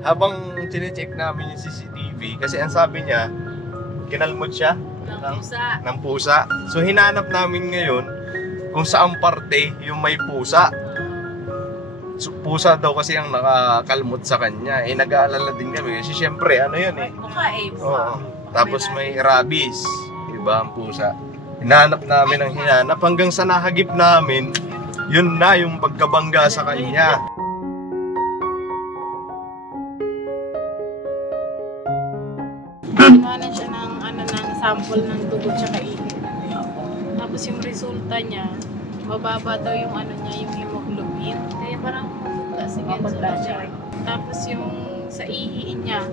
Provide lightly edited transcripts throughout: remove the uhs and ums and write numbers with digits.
habang chine-check namin yung CCTV, kasi ang sabi niya, kinalmot siya ng pusa. So hinanap namin ngayon kung saan parte yung may pusa. So, pusa daw kasi ang nakakalmot sa kanya. Nag-aalala din kami kasi syempre ano yun tapos may rabies, iba ang pusa. Hinanap namin ang hinanap hanggang sa nahagip namin, yun na yung pagkabangga sa kanya. Ginawa siya ng sample ng dugo tsaka ihi. Tapos yung resulta niya, mababa daw yung yung hemoglobin. Kaya parang sige siya. Tapos yung sa ihi niya,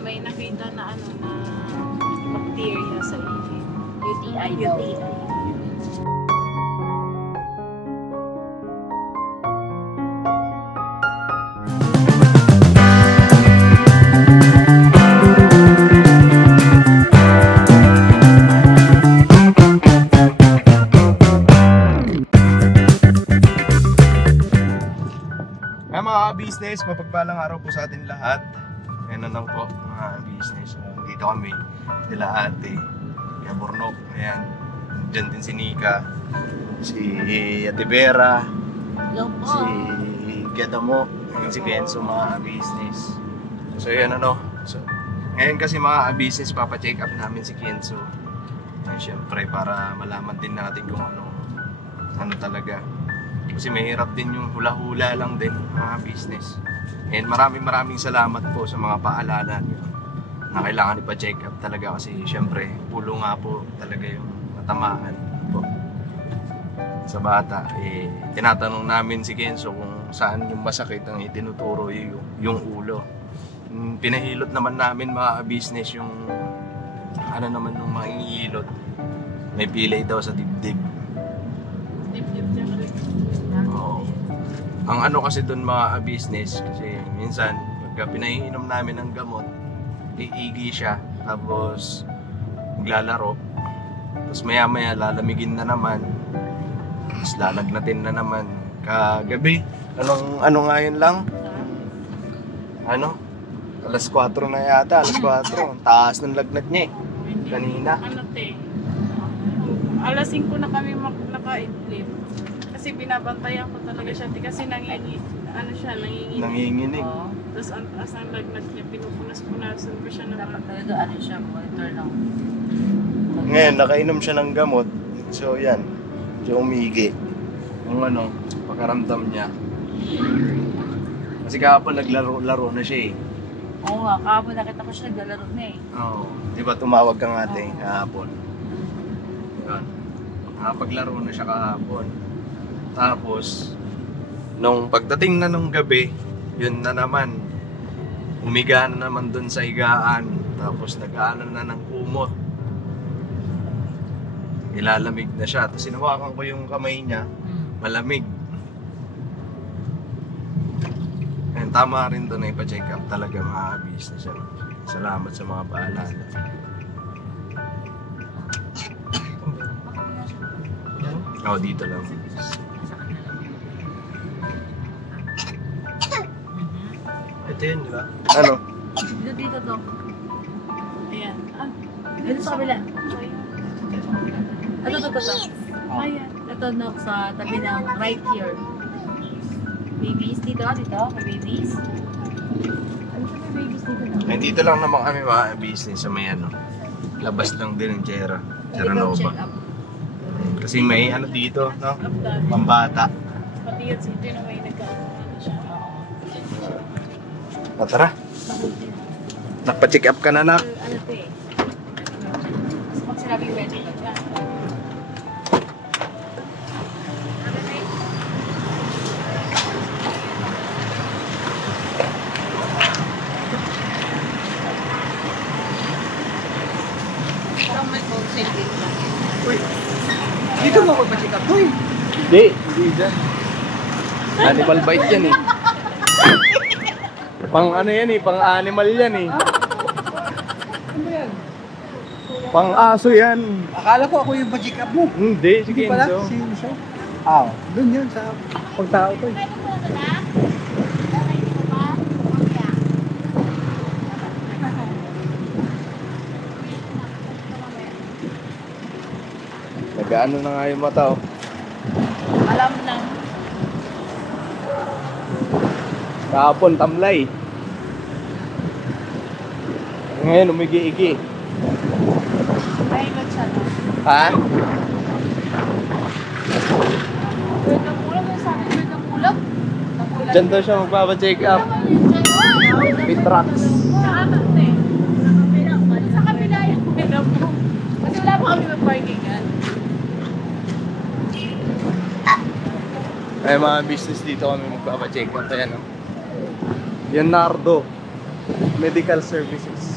may nakita na na bacteria sa ihi. UTI daw. Business, mapagpalang araw po sa atin lahat. Ayan na lang po mga business. Dito kami, nila ate, kaya Bornok, ayan. Diyan din si Nika, si Ate Vera, si Gedamo, si Kenzo, mga business. So ayan so, ngayon kasi mga business, papacheck up namin si Kenzo. Siyempre para malaman din natin kung ano talaga. Kasi mahirap din yung hula-hula lang din mga business. And maraming salamat po sa mga paalala niyo na kailangan ipa-check up talaga kasi syempre pulo nga po talaga yung natamaan po sa bata. Tinatanong namin si Kenzo kung saan yung masakit ang itinuturo yung ulo. Pinahilot naman namin mga business yung naman yung mga ihilot. May pilay daw sa dibdib. Ang kasi dun mga business, kasi minsan pagka pinaiinom namin ng gamot, iigi siya, tapos maglalaro, tapos maya lalamigin na naman, tapos lalagnatin na naman. Kagabi, ano nga yun lang? Alas 4 na yata, alas 4, taas ng lagnat niya kanina. Alas 5 na kami naka-idlip. Kasi binabantayan ko talaga siya kasi nanginginig. Nanginginig. Tapos ang lagnat niya, pinupunas-punasan ko siya naman. Dapat talaga siya, monitor lang. Ngayon, nakainom siya ng gamot. So yan, so umigi. Yung pakaramdam niya. Kasi kahapon naglaro na siya Oo nga, kahapon nakita ko siya naglalaro na Oo. Diba tumawag ka nga kahapon. Yan. Nakapaglaro na siya kahapon. Tapos, nung pagdating na nung gabi, yun na naman, umiga na naman dun sa higaan, tapos nag-aano na ng kumot. Ilalamig na siya. Tapos sinawakan ko yung kamay niya, malamig. And tama rin doon na ipa-check up talaga mga business. Salamat sa mga paalala. Dito lang. Ito yun, di ba? Dito to. Ayan. Dito sa kabila. Ito. Ayan. Ito sa tabi ng right here. Babies dito. May babies. Ano sa may babies dito? Dito lang naman kami mga business sa may labas lang din ng Terranova. Kasi may dito, pambata. Pati yun ito na may siya. Tara. Nagpa-check up ka na na. Pag sinabing ready ka. Dito mo magpa-check up, boy. Hindi dyan. Animal bite yan Pang pang animal yan Ano yan? Pang aso yan. Akala ko ako yung pa-check up mo. Hindi, si Hindi pala, Kenzo. si Kenzo. Doon yun sa pagtao to. Gaano na nga yung mata, oh. Alam na. Kahapon, tamlay. Ngayon, umigi-igi. Nahilot siya na. Ha? Bird ng kulog. Ano sabi? Bird ng kulog? Diyan daw siya magpapacheck up. Mitrax. Sa kabila yung pinap mo. Kasi wala pa kami mag-parkingan. Ay, mga business dito kami magpapacheck up. Ayan, oh. Yan, Nardo. Medical Services.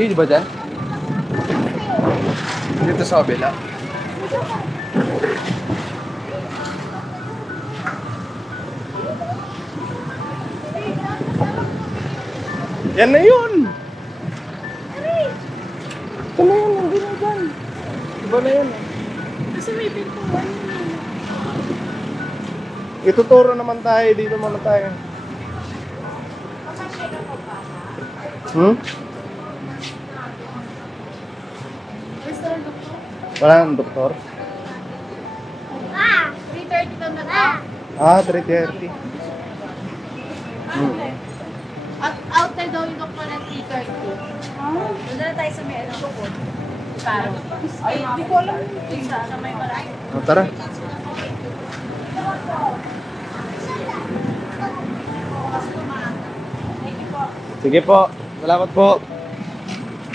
Di ba dyan? Dito sa kabila. Yan na yun! Ito na yun, hindi na dyan. Iba na yan, eh. Kasi may pintuan yun. Ituturo naman tayo, dito muna tayo. Hmm? Wala nang doktor? 3:30 lang na to. Ah, 3:30. Out na daw yung doktor ng 3:30. Doon na tayo sa may ano ko. Paro. Ay, hindi ko alam yung sa may marami. Oh, tara. Sige po. Salamat po.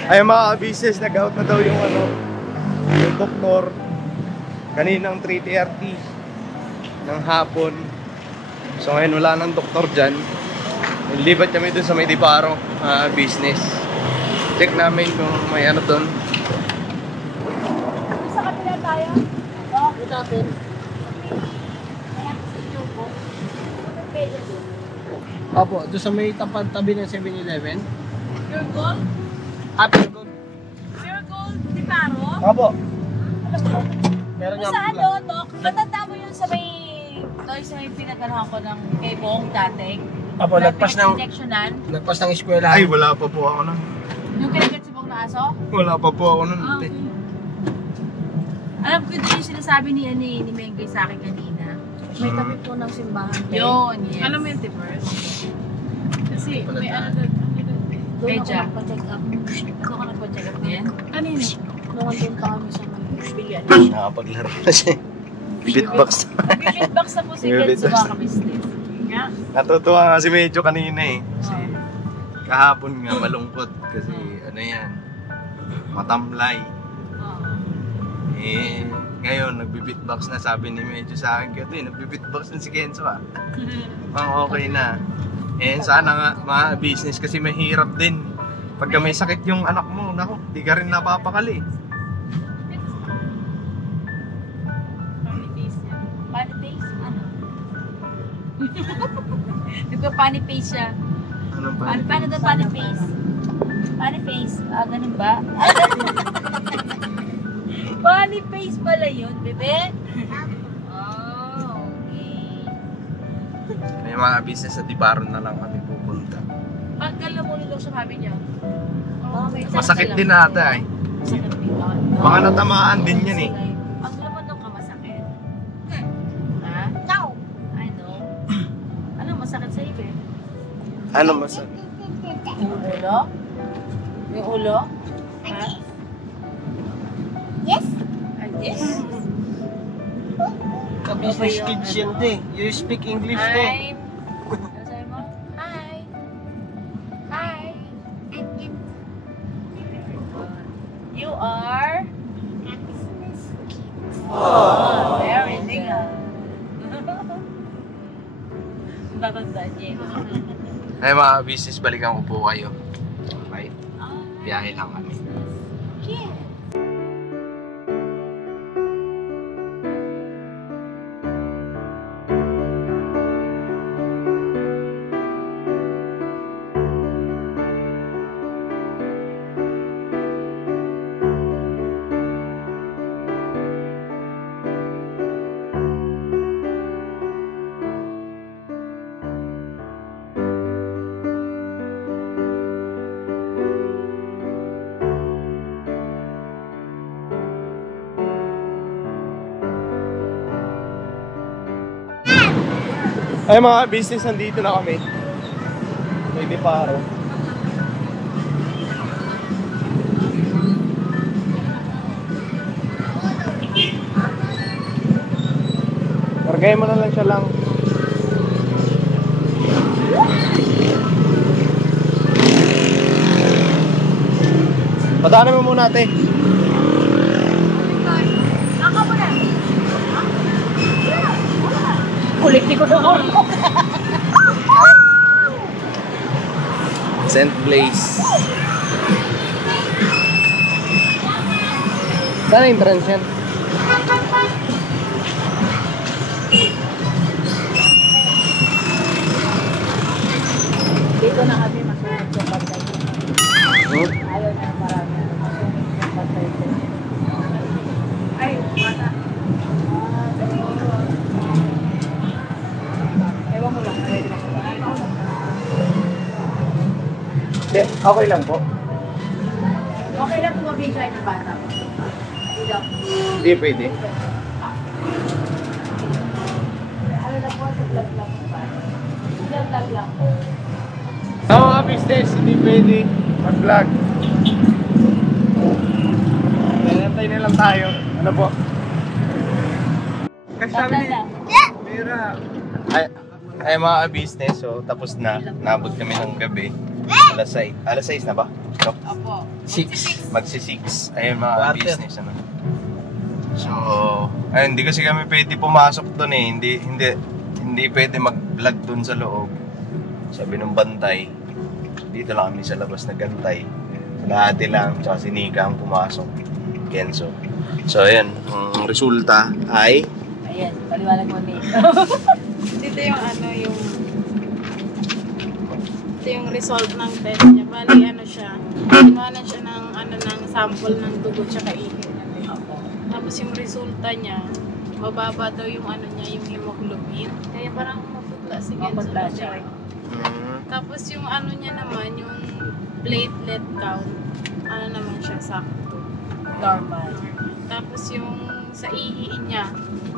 Ay, mga business, nag-out na daw yung yung doktor. Kaninang 3:30 ng hapon. So ngayon wala nang doktor dyan. Nilibat kami dun sa may Diparo business. Check namin kung may ano dun. Sa kapila tayo. Oo, natin. Opo, doon sa may tabi ng 7-Eleven. Pure gold? Pure gold. Pure gold, di paro? Opo. Meron Sa ano, Dok? Matanda mo yun sa may... Doon sa may pinaganahan ko ng kay Bong dating. Opo, Injectionan. Lagpas ng eskwela. Ay, wala pa po ako nun. Yung kinagat si Bong na aso? Wala pa po ako nun. Ah, okay. Alam ko doon yung sinasabi ni Mengay sa akin kanina. May tabi po ng simbahan. Yun, yes. Alam mo yung diverse? Kasi may ano doon. Medya. Nagpa-check up. Doon ka nagpa-check up din? Kanina, nung andun pa kami sa may bilyan. Nakapaglaro na siya. Beatbox. Nag-beatbox na po si Ken Beatbox. sa mga kabisnes. Nga. Natutuwa nga si Medyo kanina eh. Kasi kahapon nga malungkot kasi ano yan, matamlay. Eh, ngayon nagbi-beatbox na, sabi ni Medyo sa akin, kaya nagbi-beatbox na si Kenzo ah. Pang okay na. Eh sana nga mga business kasi mahirap din. Pagka may sakit yung anak mo, naku, di ka rin napapakali. Funny face? Ano? Nagpa-funny face siya. Anong pa? Paano daw funny face? Funny face? Ah, ganun ba? Funny face pala yun, bebe? Oh, okay. May mga business sa Diparo na lang kami pupunta. Pag alam mo nito sa sabi niya, Masakit din ata eh. Masakit din. Mga natamaan din yan eh. Pag lumandong ka, masakit. Ha? No. I know. Ano masakit sa ibe? Ano masakit? Yung ulo? Yung ulo? Ha? Yes. Ah, yes. Business kids yan, te. You speak English, te. Hi. Ano sabi mo? Hi. Hi. You are? Oh, very legal. Tatandaan niya. Ay mga business, balikan ko po kayo. Okay. Biyahe lang kami. Yeah. Ay mga business, nandito na kami. Pwede paro. Kargay mo na lang siya lang. Padaanan mo muna ate. Naka mo na. Kulit ko na ako. St. Place. Saan yung entrance yan? Dito na kami masunod sa pagkain. Ayaw na marami. Masunod sa pagkain. Ay, mata. Ewan mo lang. Okay lang po. Okay lang kung mabigay ng bata. Hindi pwede. Ano lang po sa vlog lang po ba? Vlog lang po. Sa mga business, hindi pwede mag-vlog. Nantay na lang tayo. Ano po? Kasi sabi ni Mira. Ay mga business, so tapos na. Nabot kami ng gabi. Alas 6 na ba? So, Opo. 6. Magsi-6. Ayun mga business. Ano? So, ayun, hindi kasi kami pwede pumasok doon eh. Hindi pwede mag-vlog doon sa loob. Sabi ng bantay, dito lang kami sa labas nagantay. Lahat lang, tsaka si Nika ang pumasok. Kenzo. So, ayan. Ang resulta ay... Ayan, paliwanag mo ni. Dito yung ano, ito yung result ng test niya. Bali, ano siya, kinuhanan siya ng, ng sample ng dugo tsaka ihip. Tapos yung resulta niya, mababa daw yung niya, yung hemoglobin. Kaya parang maputla si Genzo na siya. Tapos yung niya naman, yung platelet count, naman siya, sakto. Normal. Tapos yung sa ihi niya,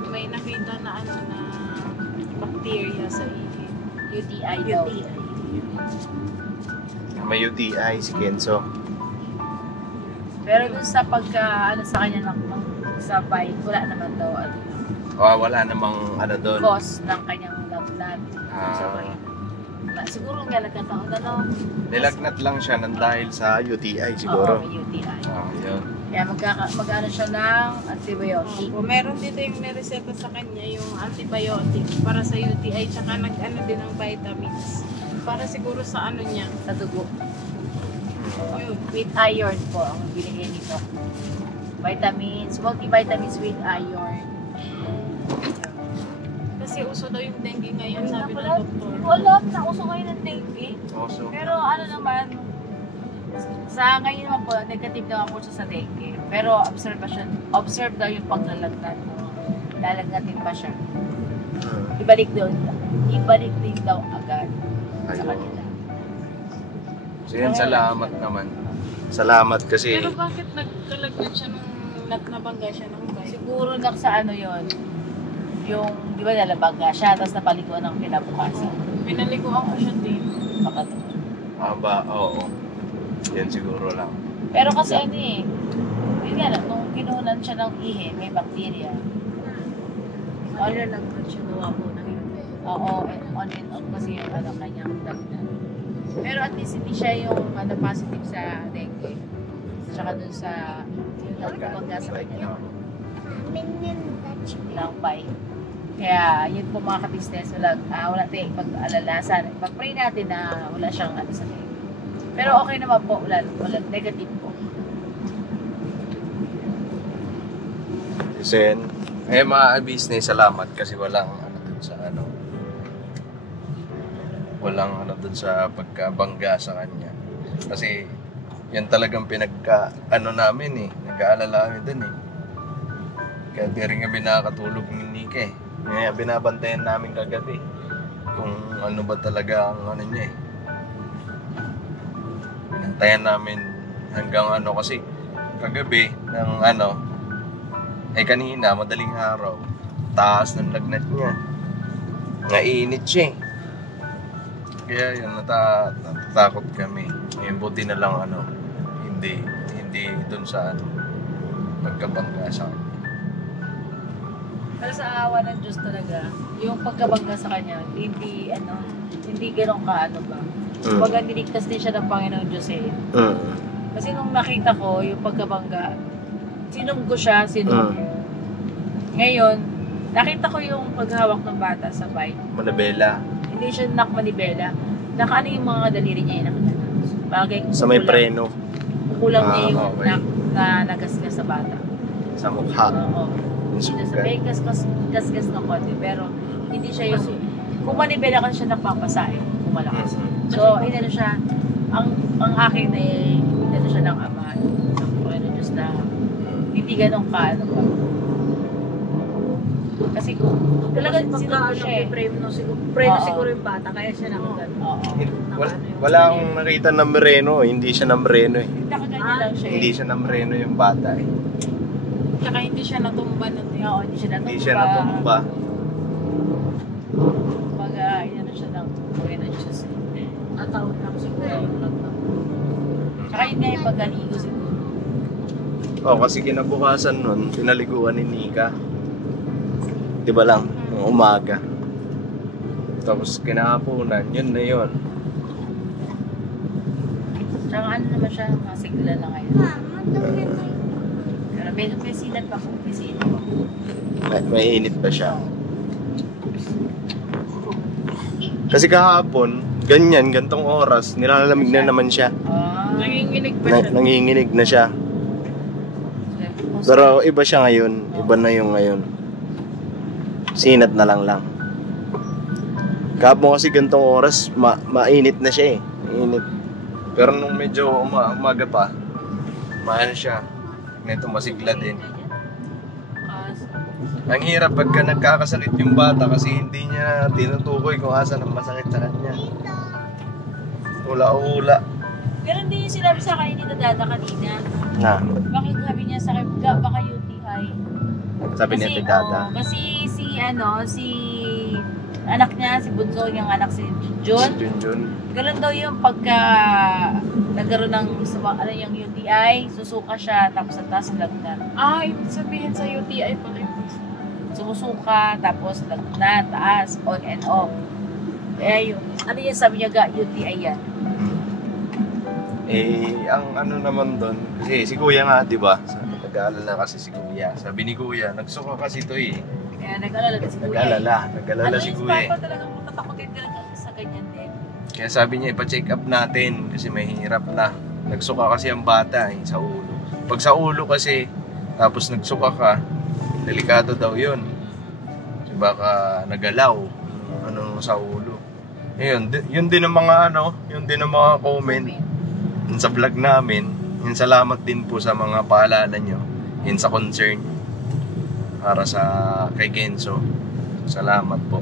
may nakita na na bacteria sa ihi. UTI daw. May UTI si Kenzo. Pero dun sa pagka, sa kanya sa bite, wala naman daw, Wala namang doon. cause ng kanyang lagnat. Sa Ah, bite. Siguro nga nagkataon na nilagnat lang siya nang dahil sa UTI Oo, siguro. may UTI. Yun. Kaya mag-ano siya ng antibiotic. Opo, meron dito yung nireseta sa kanya, yung antibiotic para sa UTI, tsaka nag-ano din ng vitamins. Para siguro sa niya. Sa dugo. Yun. With iron po ang binigay nito. Vitamins, multivitamins with iron. Kasi uso daw yung dengue ngayon, sabi ng doktor. Wala, nauso ngayon ng dengue. Also, Pero ano naman, sa ngayon naman po, negative naman po siya sa dengue. Pero observe daw yung paglalagnat. Lalagnatin pa siya. Ibalik din daw agad sa ayun. kanila. So yun, salamat naman. Salamat kasi Pero bakit nagkalagnat siya nung nabangga siya ng bike? Siguro sa yon yung, di ba nalabaga siya, tapos napaliguan ng kinabukasan. Pinaliguan ko siya din. Baka to. oo. Yan siguro lang. Pero kasi yun nga lang, nung kinunan siya ng ihi, may bacteria. lang siya nawa po na yun. Oo, on and off kasi yung kanyang lagnat. Pero at least hindi siya yung positive sa dengue. Tsaka dun sa yung nagpapagga sa kanya ng bite. Kaya yun po mga ka-business, wala tayong pag-alalasan. Pag-pray natin na wala siyang sa dengue. Pero okay naman po, wala negative po. Sen, mga business, salamat kasi walang dun sa walang dun sa pagkabangga sa kanya. Kasi yan talagang namin nag-aalala kami dun Kaya di rin kami nakakatulog ni Nika Kaya binabantayan namin kagabi kung ano ba talaga ang niya Binantayan namin hanggang kasi kagabi ng kanina madaling araw taas ng lagnat niya. Naiinit siya eh. Kaya yun, natatakot kami. Ngayon buti na lang hindi dun sa pagkabangga sa kanya. Pero sa awa ng Diyos talaga, yung pagkabangga sa kanya, hindi ganun ba. Kumbaga niligtas din siya ng Panginoon Diyos eh. Kasi nung nakita ko yung pagkabangga, sinunggo siya. Ngayon, nakita ko yung paghawak ng bata sa bike. Manibela. Hindi siya manibela. Nakaano yung mga daliri niya yung nakita. Bagay kung Sa may preno. kulang niya yung okay. na nagasgas sa bata. Sa mukha. Oo. Yung Hindi sugat. may gasgas ng konti, pero hindi siya yung... Kung manibela ka siya napapasain, kung malakas. So, inano siya, ang akin ay inano siya ng Ama, ng Panginoon Diyos na hindi ganun ka, kasi talagang sinunod siya eh. Preno siguro yung bata, kaya siya nakagano. Oo. Wala akong nakita ng mereno. Hindi siya ng mereno eh. Nakaganyan lang siya eh. Hindi siya ng mereno yung bata eh. Tsaka hindi siya natumba nun eh. Oo, hindi siya natumba. Hindi siya natumba. Kumbaga, inano siya ng Panginoon Diyos eh. Ataon lang siguro yung lockdown. Tsaka yun nga yung paghaligo siguro. Oo, kasi kinabukasan nun, pinaliguan ni Nika. Di ba lang? Yung umaga. Tapos kinahaponan, yun na yun. Tsaka ano naman siya, masigla na ngayon. Pero may sinat pa po, may sinat pa po. May init pa siya. Kasi kahapon, gantong oras, nilalamig na naman siya. Nanginginig pa siya. Nanginginig na siya. Pero iba siya ngayon. Iba na yung ngayon. Sinat na lang. Kahapon kasi gantong oras, mainit na siya eh. Mainit. Pero nung medyo umaga pa, maano siya. Neto masigla din. Ang hirap pagka nagkakasakit yung bata kasi hindi niya tinutukoy kung asan ang masakit sa kanya. Hula-hula. Ganun din yung sinabi sa akin ni Dada kanina. Na, Bakit sabi niya sa akin, baka UTI. sabi niya kay Dada. Kasi si anak niya, si Bunso, yung anak si Jun. Junjun. Ganun daw yung pagka nagkaroon ng yung UTI, susuka siya, tapos ang taas lagnat. Ibig sabihin sa UTI pala yun. Sumusuka, tapos lagnat, taas, on and off. Kaya yun, ano yung sabi niya, UTI yan. Ang ano naman doon, kasi si Kuya nga, di ba? Nag-aalala kasi si Kuya. Sabi ni Kuya, nagsuka kasi ito eh. Kaya nag-alala si Kuya. Nag-alala si Kuya eh. Ano yung talagang matatakotin talaga sa ganyan din. Kaya sabi niya, ipa-check up natin kasi may hirap na. Nagsuka kasi ang bata eh, sa ulo. Pag sa ulo kasi, tapos nagsuka ka, delikado daw yun. Kasi baka nagalaw sa ulo. Yun din ang mga comment yun sa vlog namin. Yun, salamat din po sa mga paalala nyo. Yun sa concern para sa kay Kenzo. Salamat po.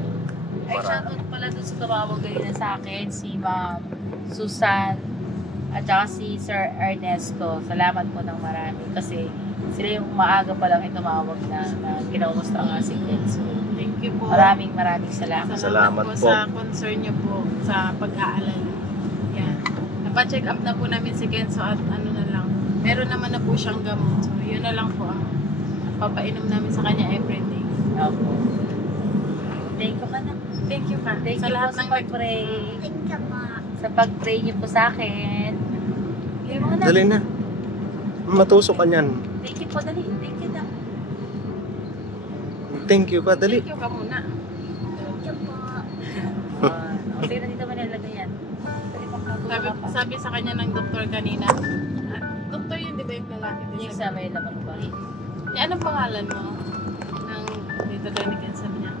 Ay, shoutout pala dun sa tumawag ganyan sa akin, si Ma'am Susan at saka si Sir Ernesto. Salamat po ng marami kasi sila yung maaga pa lang tumawag na kinaumusta nga si Kenzo. Thank you po. Maraming salamat. Salamat po. Sa concern niyo po sa pag-aalala. Yan. Napa-check up na po namin si Kenzo at ano na lang. Meron naman na po siyang gamot. So, yun na lang po ang papainom namin sa kanya everyday. Opo. Thank you ka na. Thank you, Kat. Thank sa you lahat po sa ng pag-pray. Sa pag-pray niyo po sa akin. Yung mga Dali na. Matusok ka niyan. Thank you po, dali. Thank you na. Thank you ka, dali. Thank you ka muna. Sige na dito man nilagay yan. Sabi sa kanya ng doktor kanina, doktor yun, di ba yung lalaki? Yung sa may laman ba? Anong pangalan mo? Dito daw ni Kenzo niya.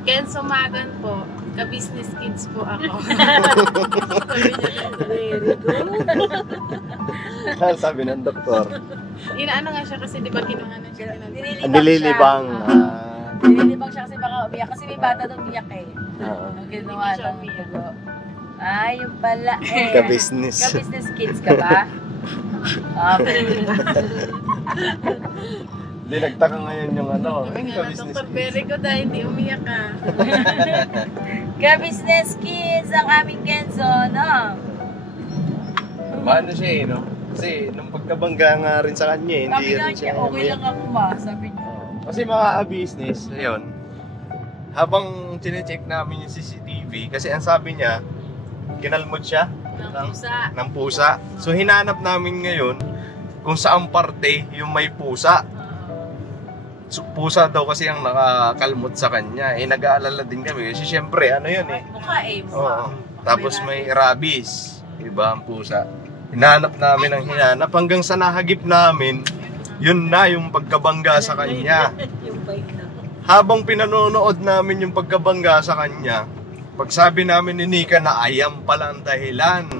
Kenzo Magan po, ka-business kids po ako. Sabi ng doktor. Inaano nga siya kasi di ba kinuhanan siya? Nililibang. Nililibang siya kasi baka umiyak. Kasi may bata doon umiyak eh. Ang ginawa Hindi siya ng umiyak. dugo. Ay, yung pala eh. Ka-business. Ka-business kids ka ba? Hindi nagtaka ngayon yung ano. Sabi nga na, Dr. Very good dahil hindi umiyak ka. Ka-business kids ang aming Kenzo, no? Paano siya eh, no? Kasi nung pagkabangga nga rin sa kanya, hindi Sabi nga rin siya, siya okay lang ako ma, sabi niya. Kasi mga business, ayun, habang chinecheck namin yung CCTV, kasi ang sabi niya, kinalmot siya ng pusa. So hinanap namin ngayon kung saan parte yung may pusa. So, pusa daw kasi ang nakakalmot sa kanya. Eh nag-aalala din kami kasi syempre ano yun eh. Mukha eh, Oo. mukha. Tapos may rabies, iba ang pusa. Hinanap namin ang hinanap hanggang sa nahagip namin, yun na yung pagkabangga sa kanya. Yung bike na. Habang pinanonood namin yung pagkabangga sa kanya, pagsabi namin ni Nika na ayam pala ang dahilan.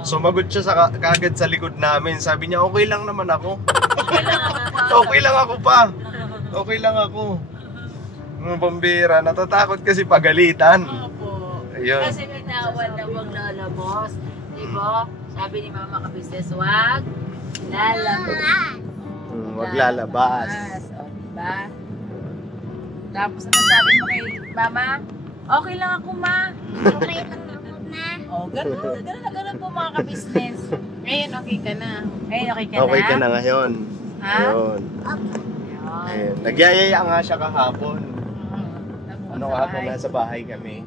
Sumagot siya kagad sa likod namin. Sabi niya, okay lang naman ako. Okay lang ako pa. Okay lang ako. Mga pambira, natatakot kasi pagalitan. Opo. Ayun. Kasi binawan na wag lalabos. Diba? Sabi ni Mama Ka-Business, wag lalabos. Wag lalabas. O, diba? Tapos ano sabi mo kay Mama? Okay lang ako, Ma. Okay lang ako na. O, ganun po mga ka-business. Ngayon, okay ka na. Ngayon, okay ka na? Okay ka na ngayon. Ha? Ayun. Ayun. Nagyayaya nga siya kahapon. Ano kahapon, nasa bahay kami.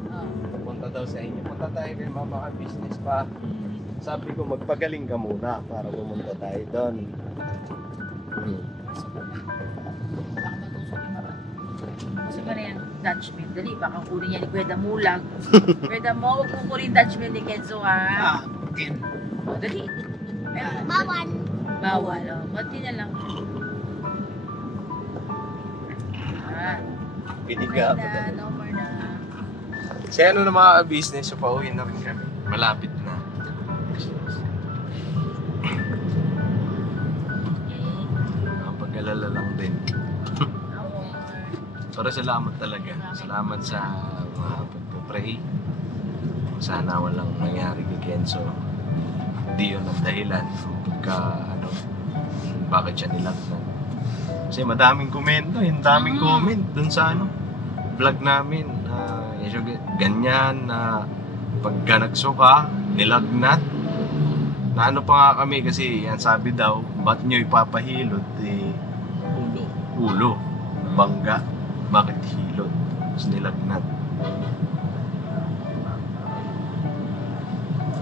Punta daw sa inyo. Punta tayo kay Mama Ka-Business pa. Sabi ko, magpagaling ka muna para pumunta tayo doon. Gusto ko na yung Dutch mill. Dali, baka kunin niya ni Kuya Mulag. Kuya Mo, huwag mong kunin Dutch mill ni Kenzo, ha? Kin. O, dali. Bawan. Bawal, o. Konti na lang. Piniga. Okay na, no more na. Kasi ano na mga business, so pauwi na rin kami. Malapit na. Nakapag-alala lang din. Pero salamat talaga. Salamat sa mga pagpapray. Sana walang nangyari kay Kenzo. Hindi yun ang dahilan kung bakit siya nilagnan. Kasi madaming komento, yung daming comment dun sa vlog namin. Ganyan na pagka nagsuka, nilagnat. Na ano pa nga kami kasi yan sabi daw, ba't nyo ipapahilot ulo, bangga, bakit hilot? Tapos nilagnat.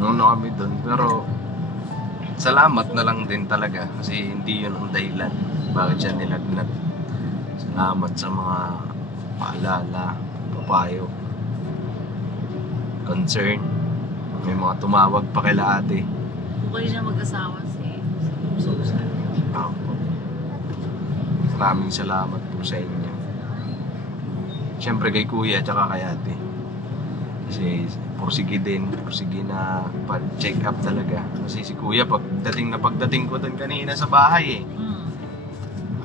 Ano kami dun, pero salamat na lang din talaga kasi hindi yun ang dahilan bakit siya nilagnat. Salamat sa mga paalala, papayo, concern. May mga tumawag pa kila ate. Okay na mag-asawa si Maraming salamat po sa inyo. Siyempre kay kuya tsaka kay ate. Kasi pursige na pag-check up talaga. Kasi si kuya pagdating ko doon kanina sa bahay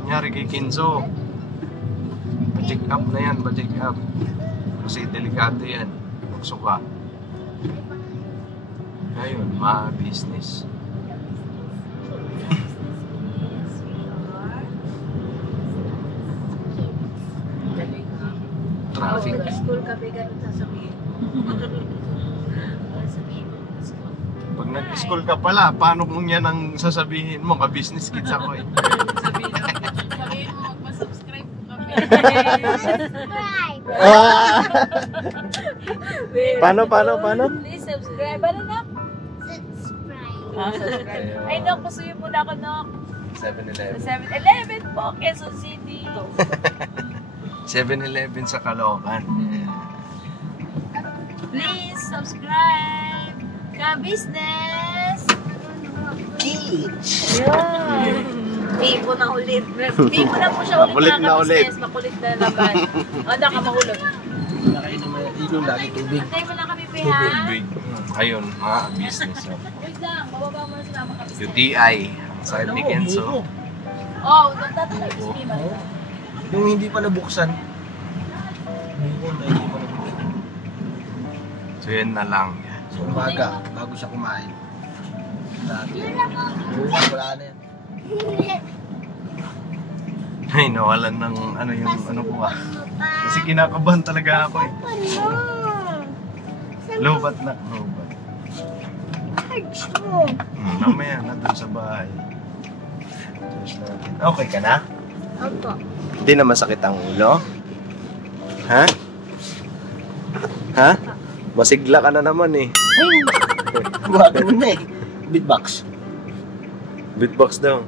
Kunyari kay Kenzo, pa-check up na yan, pa-check up. Kasi delikado yan, magsuka. Ayun, business. Traffic. School kami, ganun sasabihin. Pag nag-school ka pala, paano kung yan ang sasabihin mo? Ka-business kids ako eh. Sabihin mo, magpa-subscribe po kami. Subscribe. Paano? Please subscribe. Ano na? Subscribe. Subscribe. Ay, Nok, pasuyo muna ako, Nok. 7-Eleven. 7-Eleven po, Quezon City. 7-Eleven sa Caloocan. Please subscribe. Ka-business. Ayan. Pipo na ulit. Pipo na po siya ulit Makulit mga na ulit. ka-business. Makulit na naman. O, nakamahulog. Nakainom na ilong lagi tubig. Antay mo lang kami, Piha. Big. Ayun, mga business. Wait lang, bababa mo na sila mga ka-business. UTI. Sa ni Kenzo. Oh, nagtatanong yung Pima. Yung hindi pa nabuksan. Buko na hindi pa nabuksan. So yun na lang. So umaga, bago siya kumain. Dati. Buwan, wala na yan. Ay, nawalan ng ano yung ano ko ah. Kasi kinakabahan talaga ako eh. Lobat na, lobat. Mamaya na dun sa bahay. Okay ka na? Opo. Hindi na masakit ang ulo? Ha? Ha? Masigla ka na naman eh. Buhagan mo na eh. Beatbox. Beatbox daw.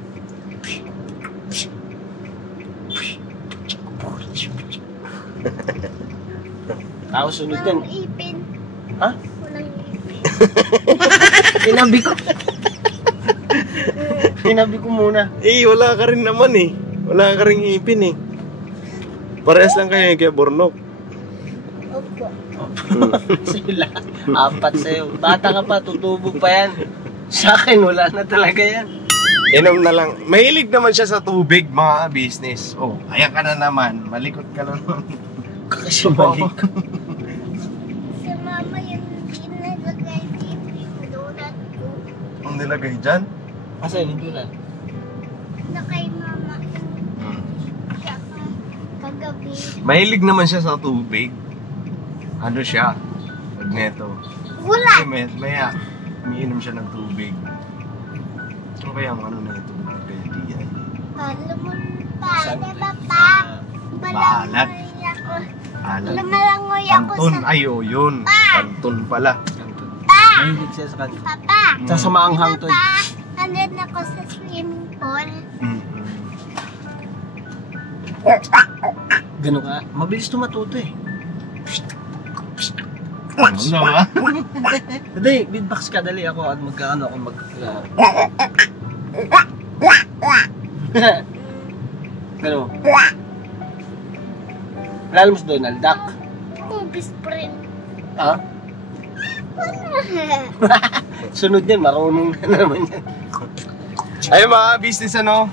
Tapos sunod yan. Walang ipin. Ha? Walang ipin. Tinabi ko. Tinabi ko muna. Eh, wala ka rin naman eh. Wala ka rin ipin eh. Parehas lang kayo kaya Bornok. Opo. Sila. Apat sa'yo. Bata ka pa, tutubo pa yan. Sa akin, wala na talaga yan. Inom na lang. Mahilig naman siya sa tubig, mga business. Oh, ayan ka na naman. Malikot ka na naman. Kasi balik. Si mama yung nilagay dito yung donut ko. Ang nilagay dyan? Asa yun, hindi na. Na kay mama. Tsaka kagabi. Mahilig naman siya sa tubig. Ano siya? Pag neto. Wala. Kasi maya, umiinom siya ng tubig. Ano kaya ang ano na ito? Nagkaibigan. Palumon pa. Diba pa? Balat. Balangoy ako. Alam. Lumalangoy ako Kanton. sa... Ay, oh, yun. Kanton pala. Pa! Mahilig siya sa kanya. Papa! Mm. Sa samaanghang to. Pa! Nandun ako sa swimming pool. Mm-mm. Ganun ka. Mabilis to matuto eh. Ano ba? Hindi, beatbox ka. Dali ako. Magkaano ako mag... Ganun. Lalo mo si Donald Duck. Movie sprint. Ha? Sunod yan, marunong na naman yan. Ay mga business ano,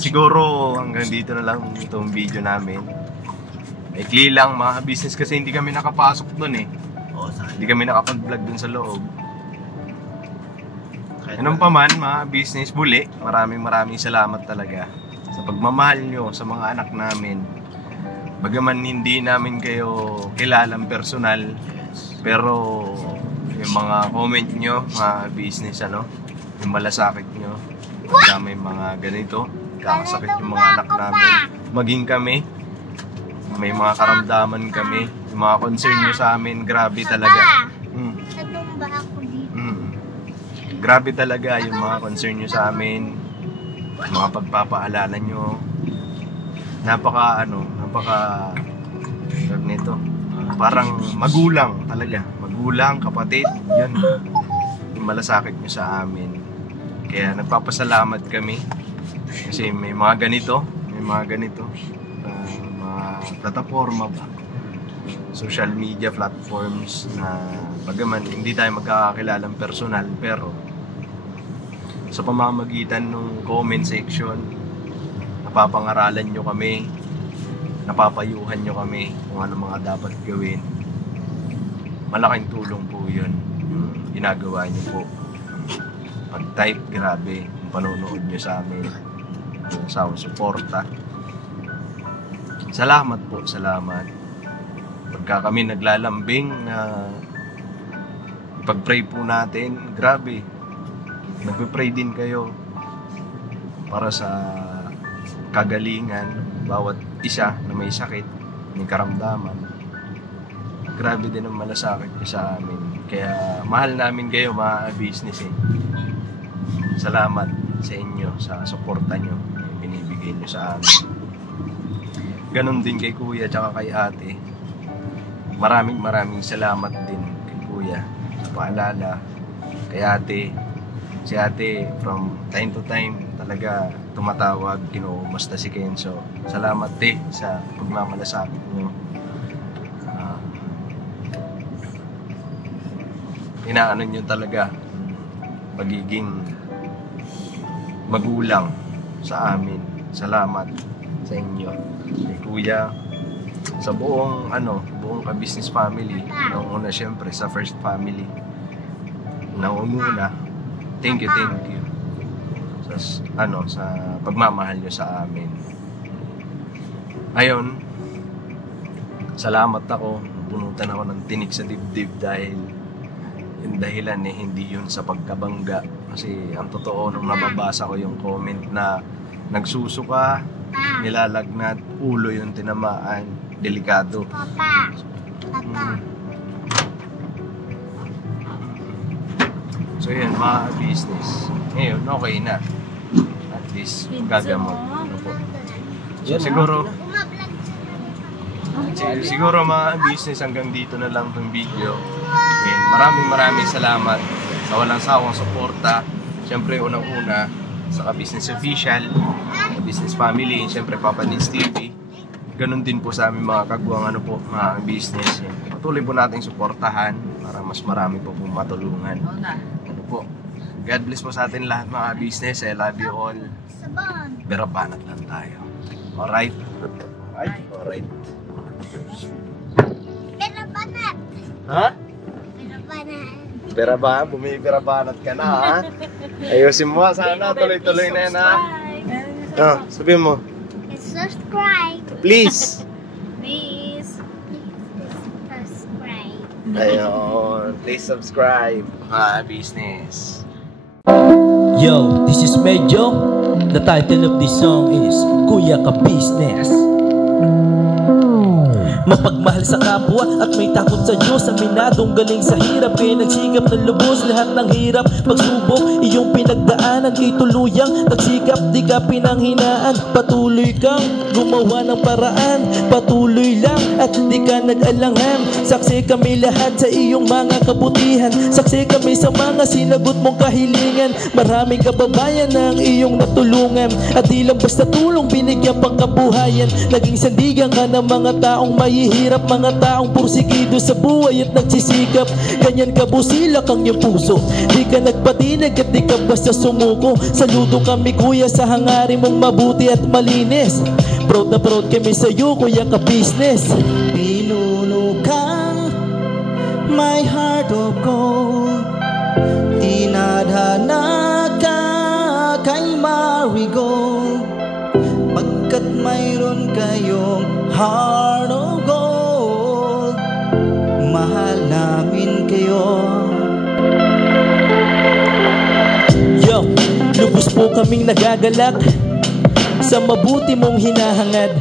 siguro hanggang dito na lang itong video namin. Maikli lang mga business kasi hindi kami nakapasok dun eh. Hindi kami nakapag-vlog dun sa loob. Anong pa man mga business, muli, maraming salamat talaga sa pagmamahal nyo sa mga anak namin. Bagaman hindi namin kayo kilalang personal, pero yung mga comment nyo, mga business ano, yung malasakit nyo, may mga ganito, kakasakit yung mga anak namin, maging kami, may mga karamdaman kami, yung mga concern nyo sa amin, grabe talaga. Natumba ako dito. Grabe talaga yung mga concern nyo sa amin, mga pagpapaalala nyo, napaka tawag nito, parang magulang talaga, magulang, kapatid, yun, yung malasakit nyo sa amin. Kaya nagpapasalamat kami kasi may mga ganito, mga plataforma ba, social media platforms na bagaman hindi tayo magkakakilalang personal, pero sa pamamagitan ng comment section, napapangaralan nyo kami, napapayuhan nyo kami kung ano mga dapat gawin. Malaking tulong po yun yung ginagawa nyo po. Pag-type, grabe yung panonood nyo sa amin, sa suporta. Salamat po, salamat. Pagka kami naglalambing na pag-pray po natin, grabe, nagpe-pray din kayo para sa kagalingan bawat isa na may sakit, may karamdaman. Grabe din ang malasakit nyo sa amin. Kaya mahal namin kayo mga business eh. Salamat sa inyo, sa suporta nyo, binibigay nyo sa amin. Ganon din kay kuya tsaka kay ate. Maraming salamat din kay kuya. Paalala kay ate. Si ate from time to time talaga tumatawag, kinuumusta si Kenzo. Salamat sa pagmamalasakit nyo. Inaano nyo talaga pagiging magulang sa amin. Salamat sa inyo. Kay kuya, sa buong ka-business family. Nung una syempre sa first family. Naunguna. Thank you. Sa pagmamahal nyo sa amin. Ayun, salamat ako. Bunutan ako ng tinik sa dibdib dahil yung dahilan hindi yun sa pagkabangga. Kasi ang totoo nung nababasa ko yung comment na nagsusuka, nilalagnat, ulo yung tinamaan, delikado. Papa. So yun, mga business. Ngayon, okay na. At least, gagamot. Ano po. So siguro, siguro mga business hanggang dito na lang itong video. And maraming salamat sa walang sawang suporta. Siyempre, unang-una, sa business official, sa business family, siyempre Papa Nins TV. Ganun din po sa aming mga kagwang mga business. Patuloy po nating suportahan para mas marami po pong matulungan. Ano po. God bless po sa atin lahat mga business. I love you all. Pero banat lang tayo. Alright? Alright. Pero banat. Ha? Pero banat. Pera ba? Bumibira banat ka na ha? Ayusin mo sana. Tuloy-tuloy na yan ha? Sabihin mo. Subscribe. Please. Please. Subscribe. Ayun. Please subscribe. Mga business. Yo, this is Medyo. The title of this song is Kuya Ka Business. Mapagmahal sa kapwa at may takot sa Diyos. Aminadong galing sa hirap, kaya nagsikap ng lubos. Lahat ng hirap, pagsubok, iyong pinagdaanan. Kay tuluyang nagsikap, di ka pinanghinaan. Patuloy kang gumawa ng paraan. Patuloy lang at di ka nag-alangan. Saksi kami lahat sa iyong mga kabutihan. Saksi kami sa mga sinagot mong kahilingan. Maraming kababayan na ang iyong natulungan. At di lang basta tulong, binigyan pang kabuhayan. Naging sandigan ka ng mga taong mahihirap, mga taong pursigido sa buhay at nagsisikap. Ganyan ka busilak ang iyong puso, di ka nagpatinag at di ka basta sumuko. Saludo kami kuya sa hangarin mong mabuti at malinis. Proud na proud kami sa iyo Kuya Ka Business. Pinunukang my heart of gold, tinadhana ka kay marigold. Pagkat mayroon kayong heart of gold, mahal namin kayo. Yo, lubos po kaming nagagalak sa mabuti mong hinahangad.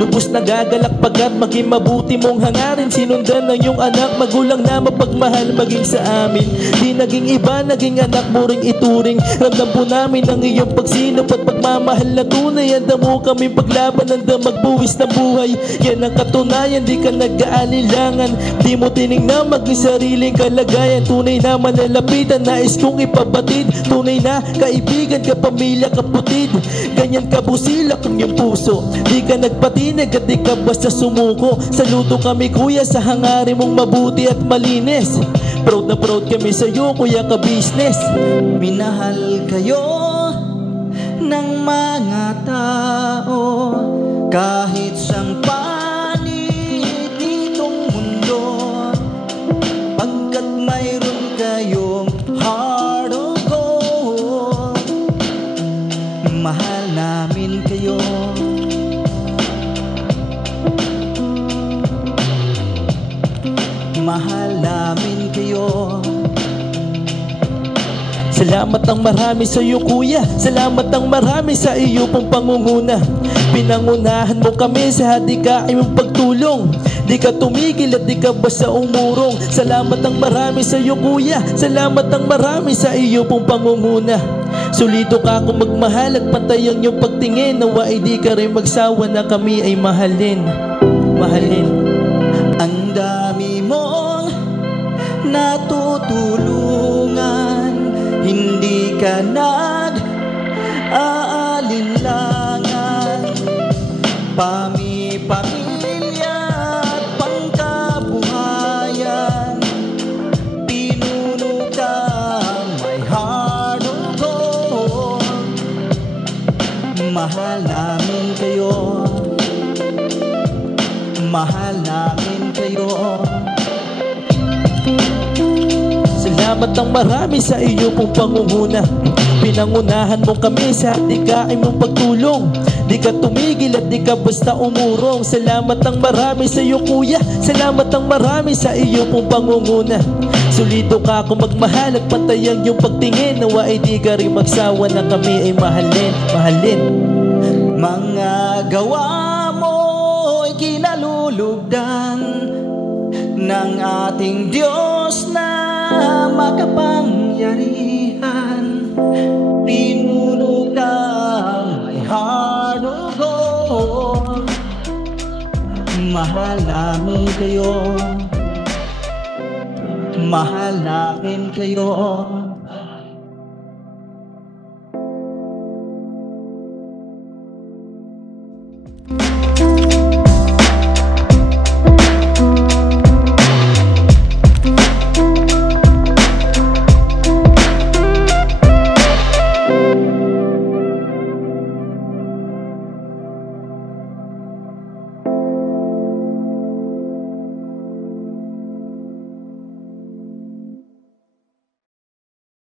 Lubos nagagalak pagkat maging mabuti mong hangarin. Sinundan ng iyong anak, magulang na mapagmahal maging sa amin. Di naging iba, naging anak mo ring ituring. Ramdam po namin ang iyong pagsinop at pagmamahal na tunay. Handa mo kami paglaban, handa magbuwis ng buhay. Yan ang katunayan, di ka nag-aalilangan. Di mo tinignan maging sariling kalagayan. Tunay na manalapitan, nais kong ipabatid. Tunay na kaibigan, kapamilya, kaputid. Ganyan ka busilak ang iyong puso, di ka nagpatinag at di ka basta sumuko. Saludo kami kuya sa hangarin mong mabuti at malinis. Proud na proud kami sa iyo Kuya Ka Business. Minahal kayo ng mga tao kahit sang panig nitong mundo. Pagkat mayroon kayong heart of gold, mahal namin kayo. Mahal namin kayo. Salamat ang marami sa iyo kuya, salamat ang marami sa iyo pong pangunguna. Pinangunahan mo kami sa hadikain mong pagtulong. Di ka tumigil at di ka basta umurong. Salamat ang marami sa iyo kuya, salamat ang marami sa iyo pong pangunguna. Sulido ka kung magmahal at pantay ang iyong pagtingin. Nawa ay di ka rin magsawa na kami ay mahalin. Mahalin. Ang dami mong natutulungan, hindi ka nag-aalinlangan. Pamilya at pangkabuhayan, pinuno ka may heart of gold. Mahal namin kayo, mahal namin kayo. Salamat ang marami sa iyo pong pangunguna. Pinangunahan mo kami sa dikain mong pagtulong. Di ka tumigil at di ka basta umurong. Salamat ng marami sa iyo kuya, salamat ng marami sa iyo pong pangunguna. Solido ka kung magmahal at pantayang yung pagtingin. Nawa ay di ka rin magsawa na kami ay mahalin, mahalin. Mga gawa mo'y kinalulugdan ng ating Diyos na makapangyarihan. Pinuno ka may harugon. Mahal namin kayo, mahal namin kayo.